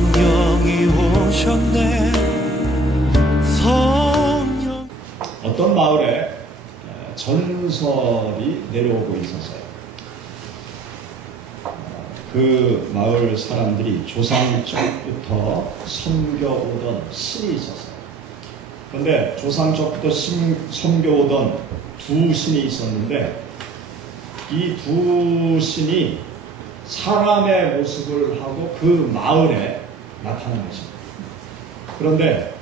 성령이 오셨네. 성령. 어떤 마을에 전설이 내려오고 있었어요. 그 마을 사람들이 조상 쪽부터 섬겨오던 신이 있었어요. 그런데 조상 쪽부터 섬겨오던 두 신이 있었는데, 이 두 신이 사람의 모습을 하고 그 마을에 나타난 것입니다. 그런데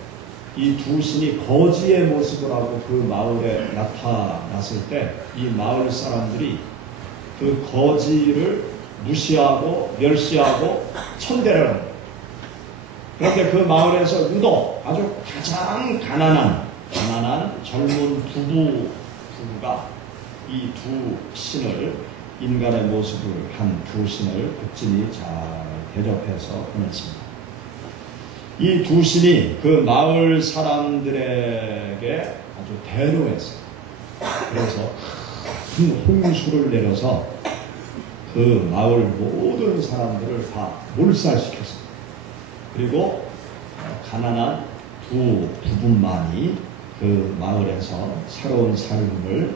이 두 신이 거지의 모습을 하고 그 마을에 나타났을 때 이 마을 사람들이 그 거지를 무시하고 멸시하고 천대를 합니다. 그런데 그 마을에서 유독 아주 가장 가난한 젊은 부부가 이 두 신을, 인간의 모습을 한 두 신을 극진히 잘 대접해서 보냈습니다. 이 두 신이 그 마을 사람들에게 아주 대로했어요. 그래서 큰 홍수를 내려서 그 마을 모든 사람들을 다 몰살시켰습니다. 그리고 가난한 두 부부만이 그 마을에서 새로운 삶을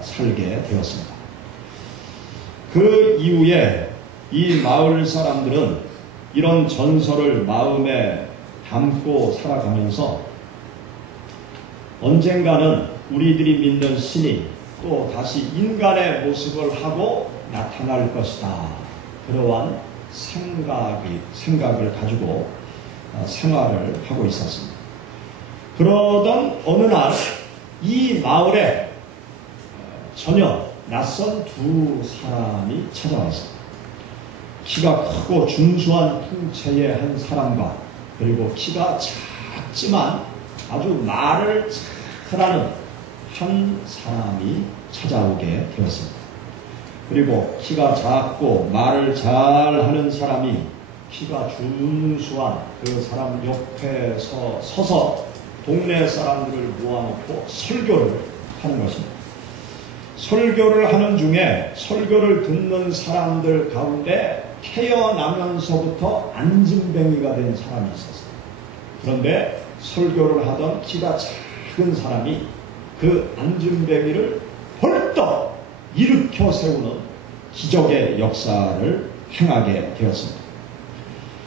살게 되었습니다. 그 이후에 이 마을 사람들은 이런 전설을 마음에 담고 살아가면서 언젠가는 우리들이 믿는 신이 또 다시 인간의 모습을 하고 나타날 것이다. 그러한 생각을 가지고 생활을 하고 있었습니다. 그러던 어느 날 이 마을에 전혀 낯선 두 사람이 찾아왔습니다. 키가 크고 준수한 풍채의 한 사람과, 그리고 키가 작지만 아주 말을 잘하는 한 사람이 찾아오게 되었습니다. 그리고 키가 작고 말을 잘하는 사람이 키가 준수한 그 사람 옆에 서서 동네 사람들을 모아놓고 설교를 하는 것입니다. 설교를 하는 중에 설교를 듣는 사람들 가운데 태어나면서부터 안진뱅이가 된 사람이 있었어요. 그런데 설교를 하던 키가 작은 사람이 그 안진뱅이를 벌떡 일으켜 세우는 기적의 역사를 행하게 되었습니다.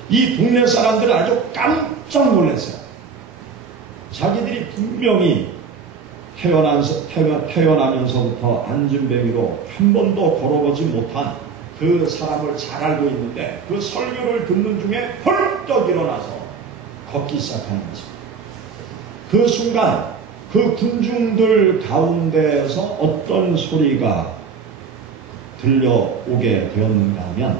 이 동네 사람들은 아주 깜짝 놀랐어요. 자기들이 분명히 태어나면서부터 안진뱅이로 한 번도 걸어보지 못한 그 사람을 잘 알고 있는데, 그 설교를 듣는 중에 벌떡 일어나서 걷기 시작하는 것입니다. 그 순간 그 군중들 가운데에서 어떤 소리가 들려오게 되었는가 하면,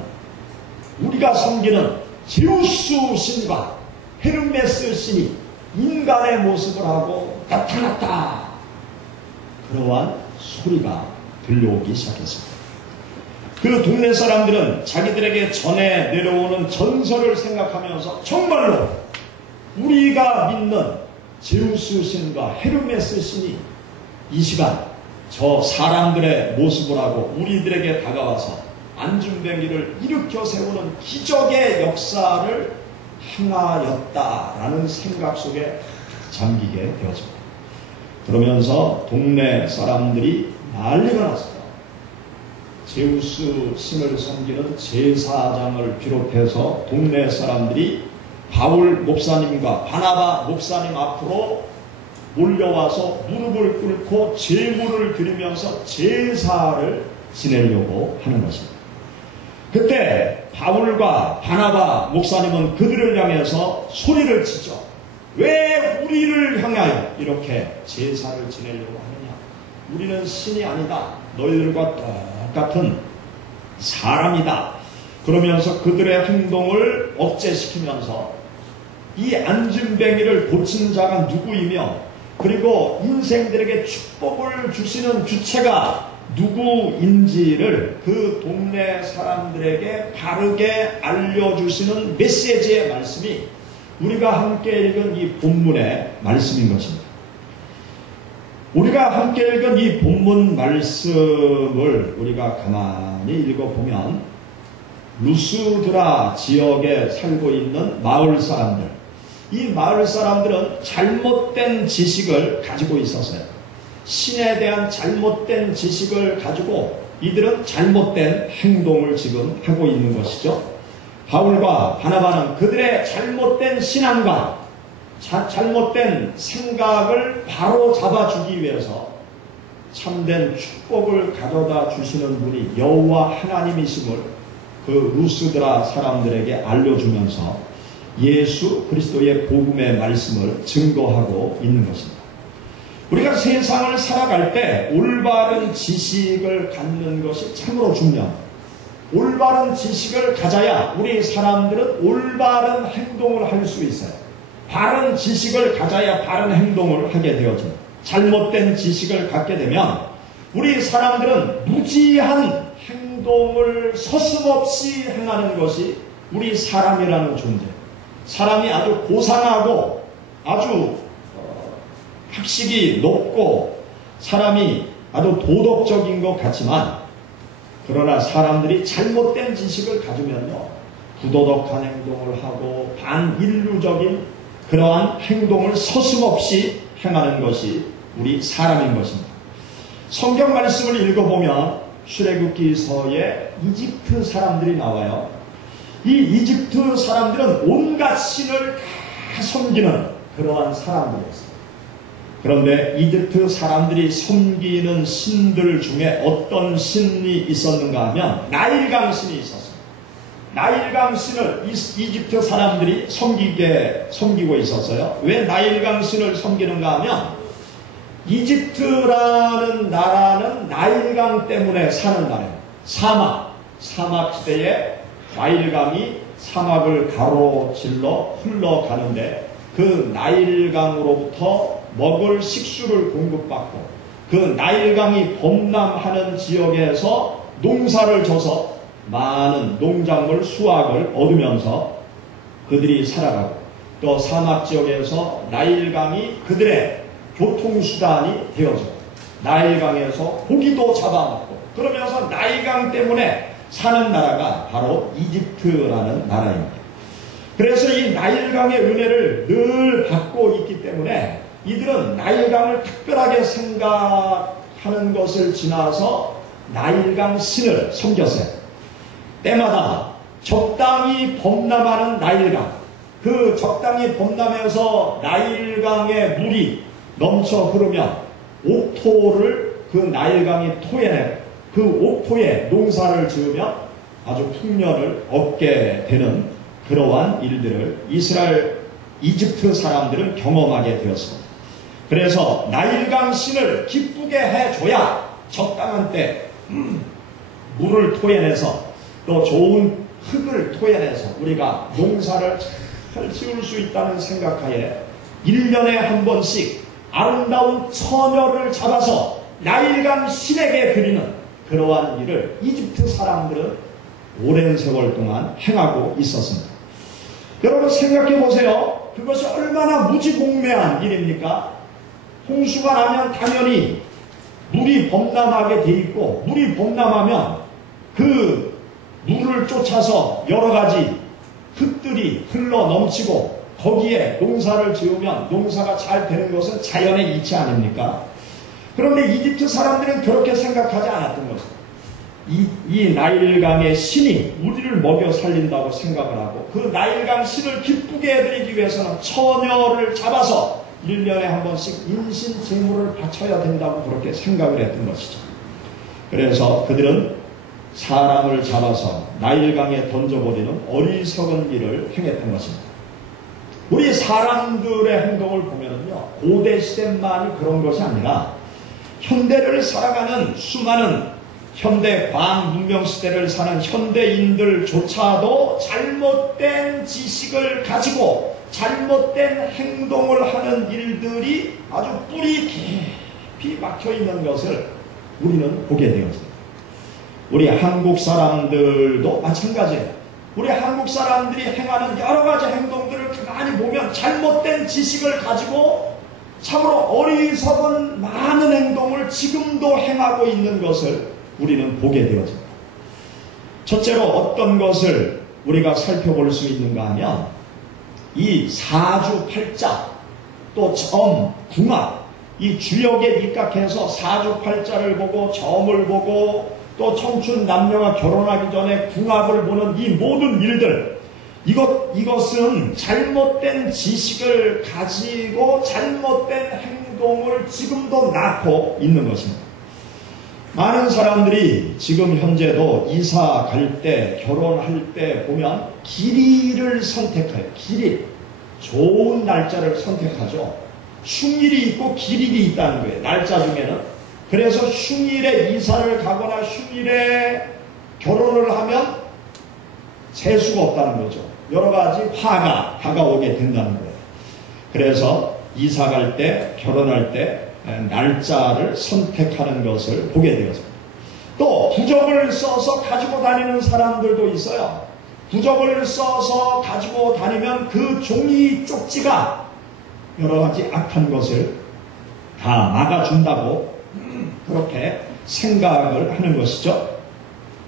우리가 섬기는 제우스 신과 헤르메스 신이 인간의 모습을 하고 나타났다. 그러한 소리가 들려오기 시작했습니다. 그 동네 사람들은 자기들에게 전해 내려오는 전설을 생각하면서 정말로 우리가 믿는 제우스 신과 헤르메스 신이 이 시간 저 사람들의 모습을 하고 우리들에게 다가와서 안진뱅이를 일으켜 세우는 기적의 역사를 행하였다라는 생각 속에 잠기게 되었습니다. 그러면서 동네 사람들이 난리가 났어요. 제우스 신을 섬기는 제사장을 비롯해서 동네 사람들이 바울 목사님과 바나바 목사님 앞으로 몰려와서 무릎을 꿇고 제물을 드리면서 제사를 지내려고 하는 것입니다. 그때 바울과 바나바 목사님은 그들을 향해서 소리를 치죠. 왜 우리를 향하여 이렇게 제사를 지내려고 하느냐? 우리는 신이 아니다. 너희들과 똑같은 사람이다. 그러면서 그들의 행동을 억제시키면서 이 안진뱅이를 고친 자가 누구이며, 그리고 인생들에게 축복을 주시는 주체가 누구인지를 그 동네 사람들에게 바르게 알려주시는 메시지의 말씀이 우리가 함께 읽은 이 본문의 말씀인 것입니다. 우리가 함께 읽은 이 본문 말씀을 우리가 가만히 읽어보면 루스드라 지역에 살고 있는 마을 사람들, 이 마을 사람들은 잘못된 지식을 가지고 있었어요. 신에 대한 잘못된 지식을 가지고 이들은 잘못된 행동을 지금 하고 있는 것이죠. 바울과 바나바는 그들의 잘못된 신앙과 잘못된 생각을 바로 잡아주기 위해서 참된 축복을 가져다 주시는 분이 여호와 하나님이심을 그 루스드라 사람들에게 알려주면서 예수 그리스도의 복음의 말씀을 증거하고 있는 것입니다. 우리가 세상을 살아갈 때 올바른 지식을 갖는 것이 참으로 중요합니다. 올바른 지식을 가져야 우리 사람들은 올바른 행동을 할 수 있어요. 바른 지식을 가져야 바른 행동을 하게 되어집니다. 잘못된 지식을 갖게 되면 우리 사람들은 무지한 행동을 서슴없이 행하는 것이 우리 사람이라는 존재. 사람이 아주 고상하고 아주 학식이 높고 사람이 아주 도덕적인 것 같지만, 그러나 사람들이 잘못된 지식을 가지면요 부도덕한 행동을 하고 반인류적인 그러한 행동을 서슴없이 행하는 것이 우리 사람인 것입니다. 성경 말씀을 읽어보면 출애굽기서에 이집트 사람들이 나와요. 이 이집트 사람들은 온갖 신을 다 섬기는 그러한 사람들이었어요. 그런데 이집트 사람들이 섬기는 신들 중에 어떤 신이 있었는가 하면 나일강 신이 있었어요. 나일강 신을 이집트 사람들이 섬기고 있었어요. 왜 나일강 신을 섬기는가 하면 이집트라는 나라는 나일강 때문에 사는 나라예요. 사막시대에 나일강이 사막을 가로질러 흘러가는데 그 나일강으로부터 먹을 식수를 공급받고 그 나일강이 범람하는 지역에서 농사를 져서 많은 농작물 수확을 얻으면서 그들이 살아가고, 또 사막지역에서 나일강이 그들의 교통수단이 되어지고 나일강에서 고기도 잡아먹고 그러면서 나일강 때문에 사는 나라가 바로 이집트라는 나라입니다. 그래서 이 나일강의 은혜를 늘 받고 있기 때문에 이들은 나일강을 특별하게 생각하는 것을 지나서 나일강 신을 섬겼어요. 때마다 적당히 범람하는 나일강, 그 적당히 범람해서 나일강의 물이 넘쳐 흐르면 옥토를 그 나일강이 토해내 그 옥토에 농사를 지으면 아주 풍년을 얻게 되는 그러한 일들을 이집트 사람들은 경험하게 되었습니다. 그래서 나일강 신을 기쁘게 해줘야 적당한 때 물을 토해내서 또 좋은 흙을 토해내서 우리가 농사를 잘 지을 수 있다는 생각하에 1년에 한 번씩 아름다운 처녀를 잡아서 나일강 신에게 드리는 그러한 일을 이집트 사람들은 오랜 세월 동안 행하고 있었습니다. 여러분 생각해 보세요. 그것이 얼마나 무지몽매한 일입니까? 홍수가 나면 당연히 물이 범람하게 돼 있고, 물이 범람하면 그 물을 쫓아서 여러 가지 흙들이 흘러 넘치고 거기에 농사를 지으면 농사가 잘 되는 것은 자연의 이치 아닙니까? 그런데 이집트 사람들은 그렇게 생각하지 않았던 것입니다. 이 나일강의 신이 우리를 먹여 살린다고 생각을 하고 그 나일강 신을 기쁘게 해드리기 위해서는 처녀를 잡아서 1년에 한 번씩 인신 제물을 바쳐야 된다고 그렇게 생각을 했던 것이죠. 그래서 그들은 사람을 잡아서 나일강에 던져버리는 어리석은 일을 행했던 것입니다. 우리 사람들의 행동을 보면요, 고대 시대만이 그런 것이 아니라 현대를 살아가는 수많은 현대 과학 문명 시대를 사는 현대인들조차도 잘못된 지식을 가지고 잘못된 행동을 하는 일들이 아주 뿌리 깊이 막혀 있는 것을 우리는 보게 되었습니다. 우리 한국 사람들도 마찬가지예요. 우리 한국 사람들이 행하는 여러 가지 행동들을 가만히 보면 잘못된 지식을 가지고 참으로 어리석은 많은 행동을 지금도 행하고 있는 것을 우리는 보게 되어집니다. 첫째로 어떤 것을 우리가 살펴볼 수 있는가 하면 이 사주팔자 또 점, 궁합 이 주역에 입각해서 사주팔자를 보고 점을 보고 또 청춘 남녀가 결혼하기 전에 궁합을 보는 이 모든 일들 이것은 잘못된 지식을 가지고 잘못된 행동을 지금도 낳고 있는 것입니다. 많은 사람들이 지금 현재도 이사 갈 때, 결혼할 때 보면 길이를 선택해요. 길이. 좋은 날짜를 선택하죠. 흉일이 있고 길일이 있다는 거예요. 날짜 중에는. 그래서 흉일에 이사를 가거나 흉일에 결혼을 하면 재수가 없다는 거죠. 여러 가지 화가 다가오게 된다는 거예요. 그래서 이사 갈 때, 결혼할 때 날짜를 선택하는 것을 보게 되었습니다. 또 부적을 써서 가지고 다니는 사람들도 있어요. 부적을 써서 가지고 다니면 그 종이 쪽지가 여러 가지 악한 것을 다 막아준다고 그렇게 생각을 하는 것이죠.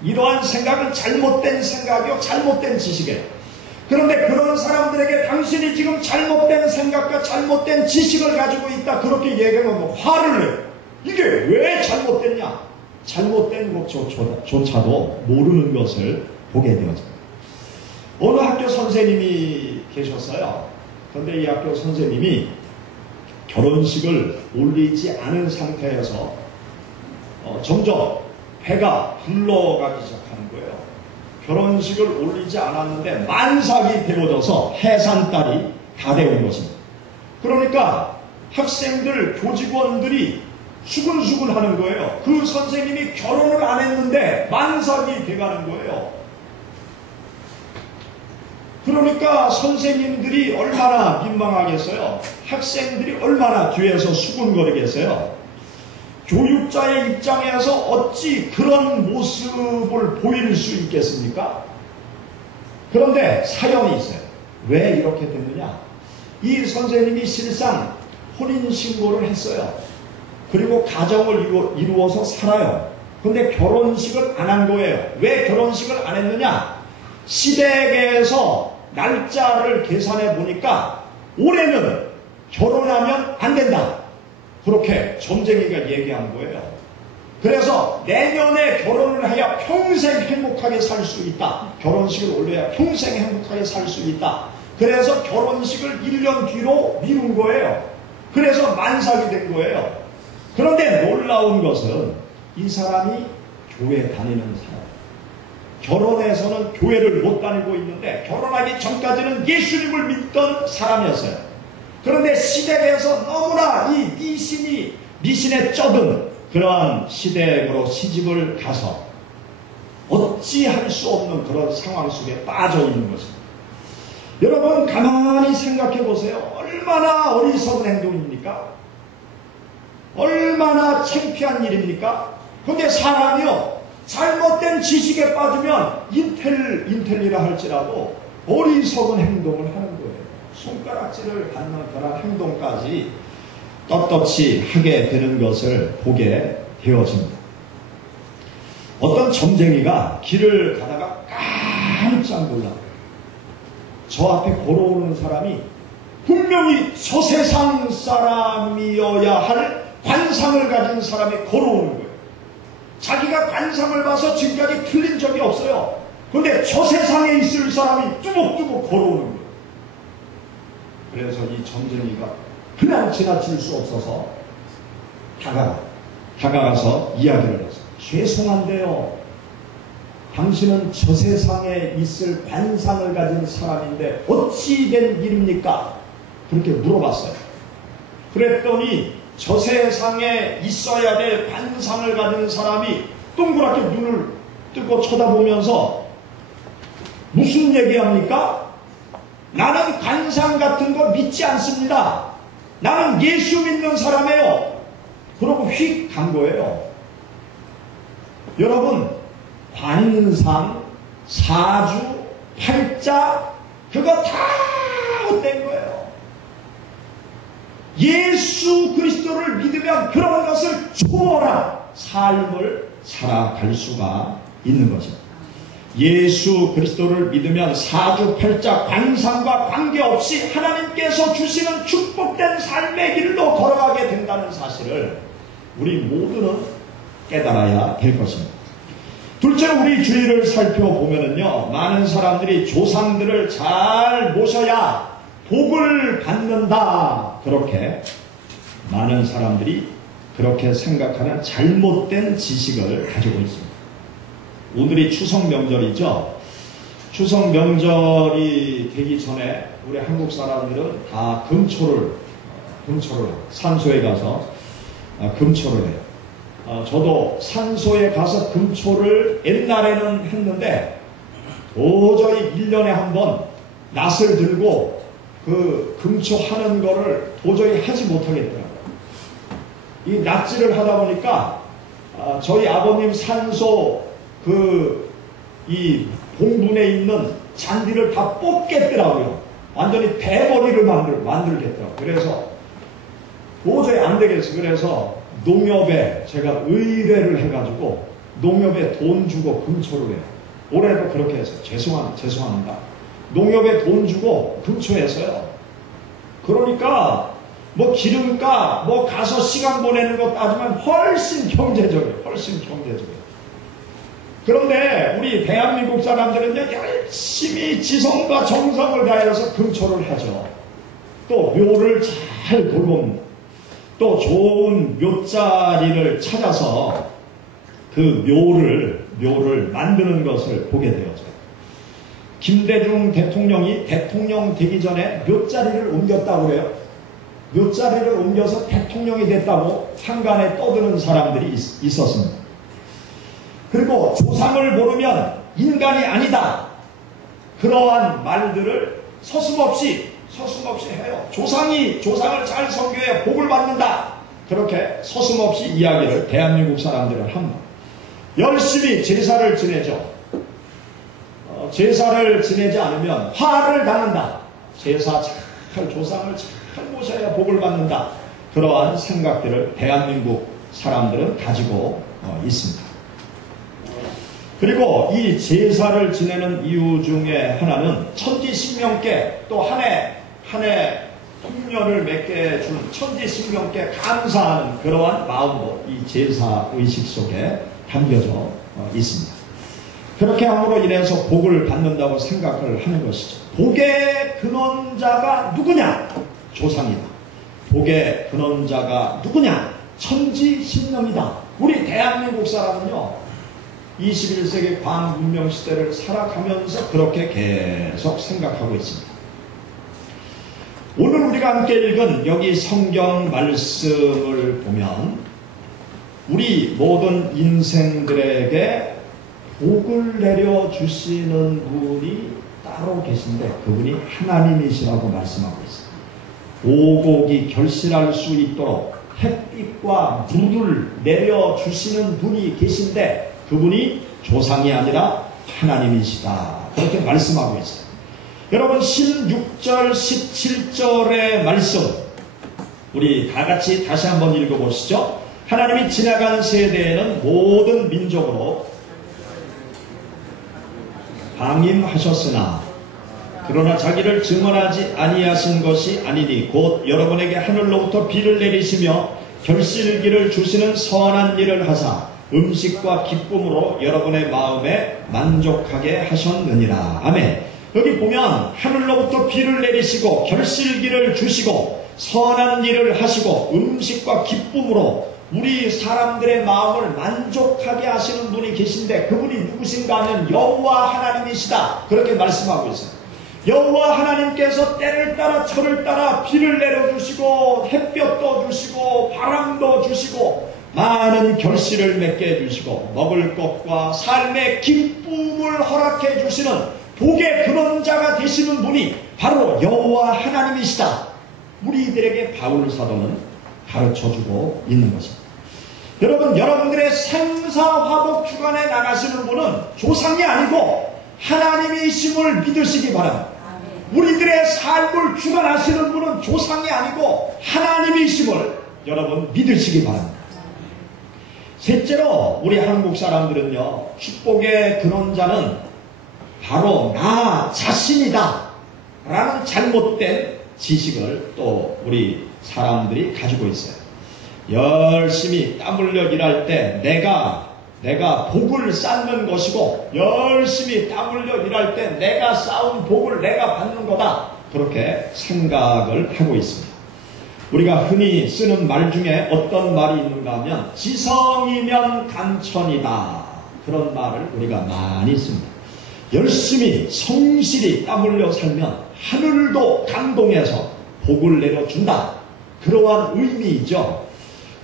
이러한 생각은 잘못된 생각이요, 잘못된 지식이에요. 그런데 그런 사람들에게 당신이 지금 잘못된 생각과 잘못된 지식을 가지고 있다 그렇게 얘기하면 화를 내요. 이게 왜 잘못됐냐? 잘못된 것조차도 모르는 것을 보게 되었습니다. 어느 학교 선생님이 계셨어요. 그런데 이 학교 선생님이 결혼식을 올리지 않은 상태에서 점점 배가 불러가기 시작하는 거예요. 결혼식을 올리지 않았는데 만삭이 되어져서 해산달이 다 되온 것입니다. 그러니까 학생들, 교직원들이 수근수근 하는 거예요. 그 선생님이 결혼을 안 했는데 만삭이 돼가는 거예요. 그러니까 선생님들이 얼마나 민망하겠어요. 학생들이 얼마나 뒤에서 수근거리겠어요. 교육자의 입장에서 어찌 그런 모습을 보일 수 있겠습니까? 그런데 사연이 있어요. 왜 이렇게 됐느냐? 이 선생님이 실상 혼인신고를 했어요. 그리고 가정을 이루어서 살아요. 그런데 결혼식을 안 한 거예요. 왜 결혼식을 안 했느냐? 시댁에서 날짜를 계산해 보니까 올해는 결혼하면 안 된다. 그렇게 점쟁이가 얘기한 거예요. 그래서 내년에 결혼을 해야 평생 행복하게 살 수 있다. 결혼식을 올려야 평생 행복하게 살 수 있다. 그래서 결혼식을 1년 뒤로 미룬 거예요. 그래서 만삭이 된 거예요. 그런데 놀라운 것은 이 사람이 교회 다니는 사람. 결혼해서는 교회를 못 다니고 있는데 결혼하기 전까지는 예수님을 믿던 사람이었어요. 그런데 시댁에서 너무나 이 미신에 쩌든 그러한 시댁으로 시집을 가서 어찌할 수 없는 그런 상황 속에 빠져 있는 것입니다. 여러분 가만히 생각해 보세요. 얼마나 어리석은 행동입니까? 얼마나 창피한 일입니까? 그런데 사람이요 잘못된 지식에 빠지면 인텔리라 할지라도 어리석은 행동을 하는 거예요. 손가락질을 받는 그런 행동까지 떳떳이 하게 되는 것을 보게 되어집니다. 어떤 점쟁이가 길을 가다가 깜짝 놀라요. 저 앞에 걸어오는 사람이 분명히 저 세상 사람이어야 할 관상을 가진 사람이 걸어오는 거예요. 자기가 관상을 봐서 지금까지 틀린 적이 없어요. 그런데 저 세상에 있을 사람이 뚜벅뚜벅 걸어오는 거예요. 그래서 이 점쟁이가 그냥 지나칠 수 없어서 다가가서 이야기를 했어요. 죄송한데요. 당신은 저 세상에 있을 관상을 가진 사람인데 어찌 된 일입니까? 그렇게 물어봤어요. 그랬더니 저 세상에 있어야 될 관상을 가진 사람이 동그랗게 눈을 뜨고 쳐다보면서 무슨 얘기합니까? 나는 관상 같은 거 믿지 않습니다. 나는 예수 믿는 사람이에요. 그러고 휙 간 거예요. 여러분 관상, 사주, 팔자 그거 다 헛된 거예요. 예수 그리스도를 믿으면 그런 것을 초월한 삶을 살아갈 수가 있는 것입니다. 예수 그리스도를 믿으면 사주팔자 관상과 관계없이 하나님께서 주시는 축복된 삶의 길로 걸어가게 된다는 사실을 우리 모두는 깨달아야 될 것입니다. 둘째로 우리 주위를 살펴보면요, 많은 사람들이 조상들을 잘 모셔야 복을 받는다, 그렇게 많은 사람들이 그렇게 생각하는 잘못된 지식을 가지고 있습니다. 오늘이 추석 명절이죠. 추석 명절이 되기 전에 우리 한국 사람들은 다 금초를 산소에 가서 금초를 해요. 저도 산소에 가서 금초를 옛날에는 했는데 도저히 1년에 한 번 낫을 들고 그 금초하는 거를 도저히 하지 못하겠더라고요. 이 낫질을 하다 보니까 저희 아버님 산소 이 봉분에 있는 잔디를 다 뽑겠더라고요. 완전히 대머리를 만들겠더라고요. 그래서 도저히 안 되겠어요. 그래서 농협에 제가 의뢰를 해가지고 농협에 돈 주고 금초를 해요. 올해도 그렇게 했어요. 죄송합니다. 농협에 돈 주고 금초했어요. 그러니까 뭐 기름값, 뭐 가서 시간 보내는 것 따지면 훨씬 경제적이에요. 그런데 우리 대한민국 사람들은 열심히 지성과 정성을 다해서 금초를 하죠. 또 묘를 잘 돌봅니다. 또 좋은 묘자리를 찾아서 그 묘를 만드는 것을 보게 되었죠. 김대중 대통령이 대통령 되기 전에 묘자리를 옮겼다고 그래요. 묘자리를 옮겨서 대통령이 됐다고 한간에 떠드는 사람들이 있었습니다. 그리고 조상을 모르면 인간이 아니다. 그러한 말들을 서슴없이 해요. 조상을 잘 섬겨야 복을 받는다. 그렇게 서슴없이 이야기를 대한민국 사람들은 합니다. 열심히 제사를 지내죠. 제사를 지내지 않으면 화를 당한다. 조상을 잘 모셔야 복을 받는다. 그러한 생각들을 대한민국 사람들은 가지고 있습니다. 그리고 이 제사를 지내는 이유 중에 하나는 천지신명께 또 한 해 풍년을 맺게 준 천지신명께 감사하는 그러한 마음도 이 제사 의식 속에 담겨져 있습니다. 그렇게 함으로 인해서 복을 받는다고 생각을 하는 것이죠. 복의 근원자가 누구냐? 조상이다. 복의 근원자가 누구냐? 천지신명이다. 우리 대한민국 사람은요, 21세기 광문명 시대를 살아가면서 그렇게 계속 생각하고 있습니다. 오늘 우리가 함께 읽은 여기 성경 말씀을 보면 우리 모든 인생들에게 복을 내려주시는 분이 따로 계신데 그분이 하나님이시라고 말씀하고 있습니다. 오곡이 결실할 수 있도록 햇빛과 물을 내려주시는 분이 계신데 그분이 조상이 아니라 하나님이시다. 그렇게 말씀하고 있어요. 여러분 16절 17절의 말씀 우리 다같이 다시 한번 읽어보시죠. 하나님이 지나간 세대에는 모든 민족으로 방임하셨으나 그러나 자기를 증언하지 아니하신 것이 아니니 곧 여러분에게 하늘로부터 비를 내리시며 결실기를 주시는 선한 일을 하사 음식과 기쁨으로 여러분의 마음에 만족하게 하셨느니라. 아멘. 여기 보면 하늘로부터 비를 내리시고 결실기를 주시고 선한 일을 하시고 음식과 기쁨으로 우리 사람들의 마음을 만족하게 하시는 분이 계신데 그분이 누구신가 하면 여호와 하나님이시다. 그렇게 말씀하고 있어요. 여호와 하나님께서 때를 따라 철을 따라 비를 내려주시고 햇볕도 주시고 바람도 주시고 많은 결실을 맺게 해주시고 먹을 것과 삶의 기쁨을 허락해 주시는 복의 근원자가 되시는 분이 바로 여호와 하나님이시다. 우리들에게 바울 사도는 가르쳐주고 있는 것입니다. 여러분, 여러분들의 생사화복 주간에 나가시는 분은 조상이 아니고 하나님이심을 믿으시기 바랍니다. 우리들의 삶을 주관하시는 분은 조상이 아니고 하나님이심을 여러분 믿으시기 바랍니다. 셋째로 우리 한국 사람들은요, 축복의 근원자는 바로 나 자신이다 라는 잘못된 지식을 또 우리 사람들이 가지고 있어요. 열심히 땀 흘려 일할 때 내가 복을 쌓는 것이고, 열심히 땀 흘려 일할 때 내가 쌓은 복을 내가 받는 거다, 그렇게 생각을 하고 있습니다. 우리가 흔히 쓰는 말 중에 어떤 말이 있는가 하면 지성이면 간천이다, 그런 말을 우리가 많이 씁니다. 열심히 성실히 땀 흘려 살면 하늘도 감동해서 복을 내려준다, 그러한 의미이죠.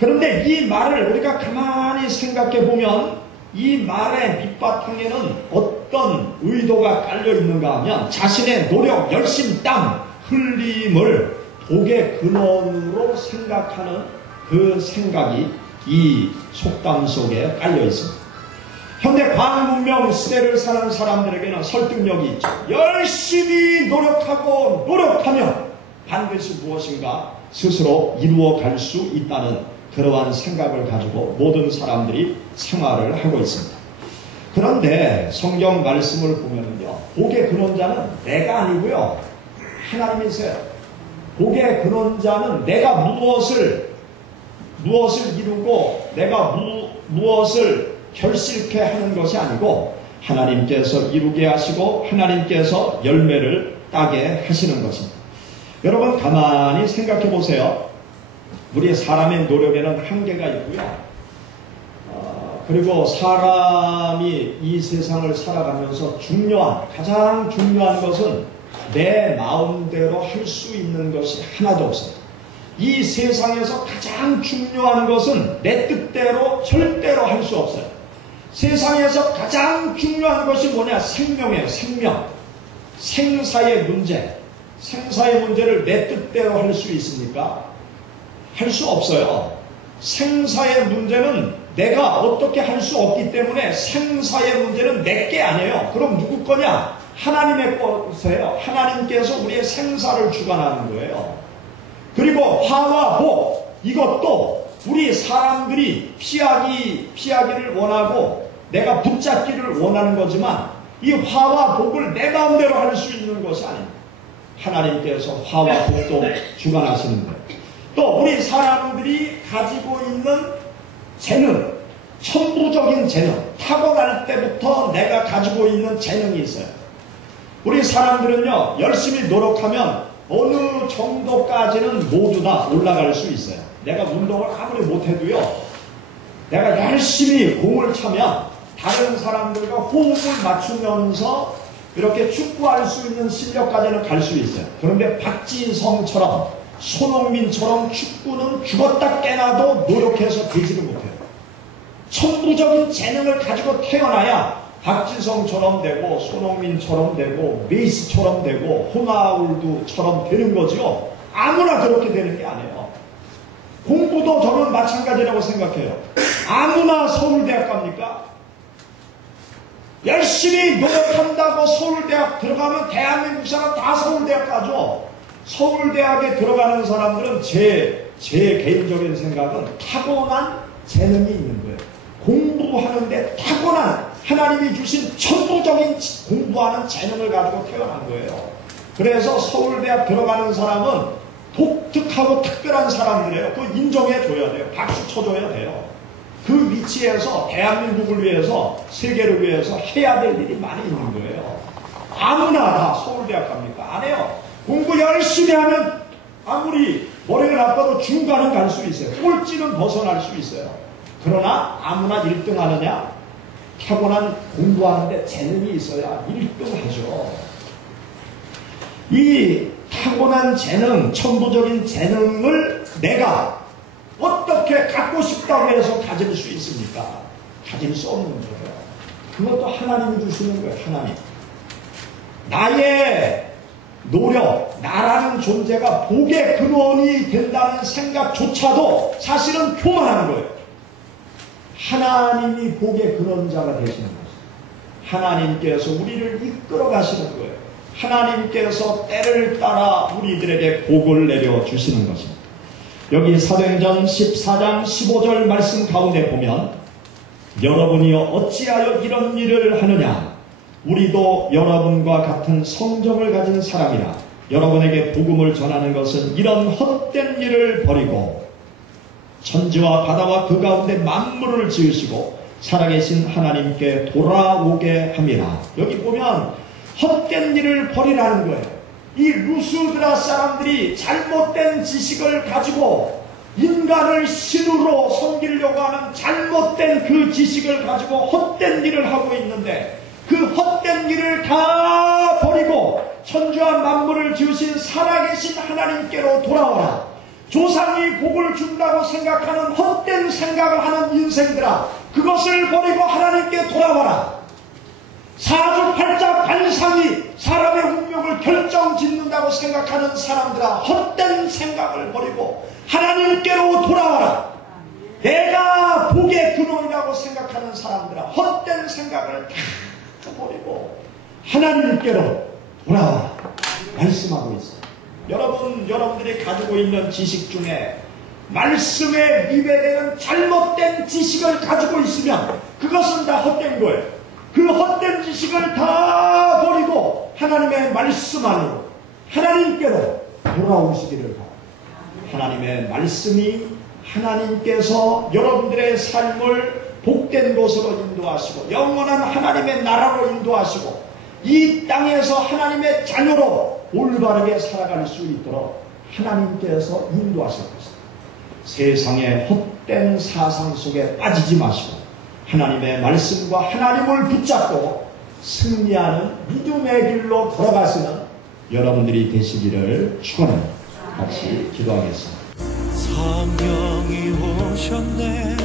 그런데 이 말을 우리가 가만히 생각해 보면 이 말의 밑바탕에는 어떤 의도가 깔려 있는가 하면 자신의 노력, 열심, 땀, 흘림을 복의 근원으로 생각하는 그 생각이 이 속담 속에 깔려 있습니다. 현대 과학 문명 시대를 사는 사람들에게는 설득력이 있죠. 열심히 노력하면 반드시 무엇인가 스스로 이루어갈 수 있다는 그러한 생각을 가지고 모든 사람들이 생활을 하고 있습니다. 그런데 성경 말씀을 보면요, 복의 근원자는 내가 아니고요, 하나님이세요. 복의 근원자는 내가 무엇을 이루고 내가 무엇을 결실케 하는 것이 아니고 하나님께서 이루게 하시고 하나님께서 열매를 따게 하시는 것입니다. 여러분 가만히 생각해 보세요. 우리 사람의 노력에는 한계가 있고요. 그리고 사람이 이 세상을 살아가면서 가장 중요한 것은 내 마음대로 할 수 있는 것이 하나도 없습니다. 이 세상에서 가장 중요한 것은 내 뜻대로 절대로 할 수 없어요. 세상에서 가장 중요한 것이 뭐냐? 생명이에요. 생명. 생사의 문제. 생사의 문제를 내 뜻대로 할 수 있습니까? 할 수 없어요. 생사의 문제는 내가 어떻게 할 수 없기 때문에 생사의 문제는 내게 아니에요. 그럼 누구 거냐? 하나님의 것이에요. 하나님께서 우리의 생사를 주관하는 거예요. 그리고 화와 복, 이것도 우리 사람들이 피하기를 원하고 내가 붙잡기를 원하는 거지만 이 화와 복을 내 마음대로 할 수 있는 것이 아닙니다. 하나님께서 화와 복도 주관하시는 거예요. 또 우리 사람들이 가지고 있는 재능, 천부적인 재능, 타고날 때부터 내가 가지고 있는 재능이 있어요. 우리 사람들은요, 열심히 노력하면 어느 정도까지는 모두 다 올라갈 수 있어요. 내가 운동을 아무리 못해도요, 내가 열심히 공을 차면 다른 사람들과 호흡을 맞추면서 이렇게 축구할 수 있는 실력까지는 갈 수 있어요. 그런데 박지성처럼 손흥민처럼 축구는 죽었다 깨나도 노력해서 되지를 못해요. 천부적인 재능을 가지고 태어나야 박지성처럼 되고 손흥민처럼 되고 메시처럼 되고 호나울두처럼 되는 거죠. 아무나 그렇게 되는 게 아니에요. 공부도 저는 마찬가지라고 생각해요. 아무나 서울대학 갑니까? 열심히 노력한다고 서울대학 들어가면 대한민국 사람 다 서울대학 가죠. 서울대학에 들어가는 사람들은 제 개인적인 생각은 타고난 재능이 있는 거예요. 공부하는데 타고난 하나님이 주신 천부적인 공부하는 재능을 가지고 태어난 거예요. 그래서 서울대학 들어가는 사람은 독특하고 특별한 사람들이에요. 그거 인정해줘야 돼요. 박수 쳐줘야 돼요. 그 위치에서 대한민국을 위해서, 세계를 위해서 해야 될 일이 많이 있는 거예요. 아무나 다 서울대학 갑니까? 안 해요. 공부 열심히 하면 아무리 머리가 나빠도 중간은 갈 수 있어요. 꼴찌는 벗어날 수 있어요. 그러나 아무나 1등 하느냐? 타고난 공부하는데 재능이 있어야 1등 하죠. 이 타고난 재능, 천부적인 재능을 내가 어떻게 갖고 싶다고 해서 가질 수 있습니까? 가질 수 없는 거예요. 그것도 하나님이 주시는 거예요. 하나님. 나의 노력, 나라는 존재가 복의 근원이 된다는 생각조차도 사실은 교만한 거예요. 하나님이 복의 근원자가 되시는 것입니다. 하나님께서 우리를 이끌어 가시는 거예요. 하나님께서 때를 따라 우리들에게 복을 내려주시는 것입니다. 여기 사도행전 14장 15절 말씀 가운데 보면 여러분이여 어찌하여 이런 일을 하느냐 우리도 여러분과 같은 성정을 가진 사람이라 여러분에게 복음을 전하는 것은 이런 헛된 일을 버리고 천지와 바다와 그 가운데 만물을 지으시고 살아계신 하나님께 돌아오게 함이라. 여기 보면 헛된 일을 버리라는 거예요. 이 루스드라 사람들이 잘못된 지식을 가지고 인간을 신으로 섬기려고 하는 잘못된 그 지식을 가지고 헛된 일을 하고 있는데, 그 헛된 일을 다 버리고 천지와 만물을 지으신 살아계신 하나님께로 돌아와라. 조상이 복을 준다고 생각하는 헛된 생각을 하는 인생들아, 그것을 버리고 하나님께 돌아와라. 사주팔자 관상이 사람의 운명을 결정짓는다고 생각하는 사람들아, 헛된 생각을 버리고 하나님께로 돌아와라. 내가 복의 근원이라고 생각하는 사람들아, 헛된 생각을 다 버리고 하나님께로 돌아와라 말씀하고 있어요. 여러분들이 가지고 있는 지식 중에 말씀에 위배되는 잘못된 지식을 가지고 있으면 그것은 다 헛된 거예요. 그 헛된 지식을 다 버리고 하나님의 말씀 안으로 하나님께로 돌아오시기를 바랍니다. 하나님의 말씀이 하나님께서 여러분들의 삶을 복된 곳으로 인도하시고 영원한 하나님의 나라로 인도하시고 이 땅에서 하나님의 자녀로 올바르게 살아갈 수 있도록 하나님께서 인도하실 것입니다. 세상의 헛된 사상 속에 빠지지 마시고 하나님의 말씀과 하나님을 붙잡고 승리하는 믿음의 길로 걸어가시는 여러분들이 되시기를 축원합니다. 같이 기도하겠습니다. 성령이 오셨네.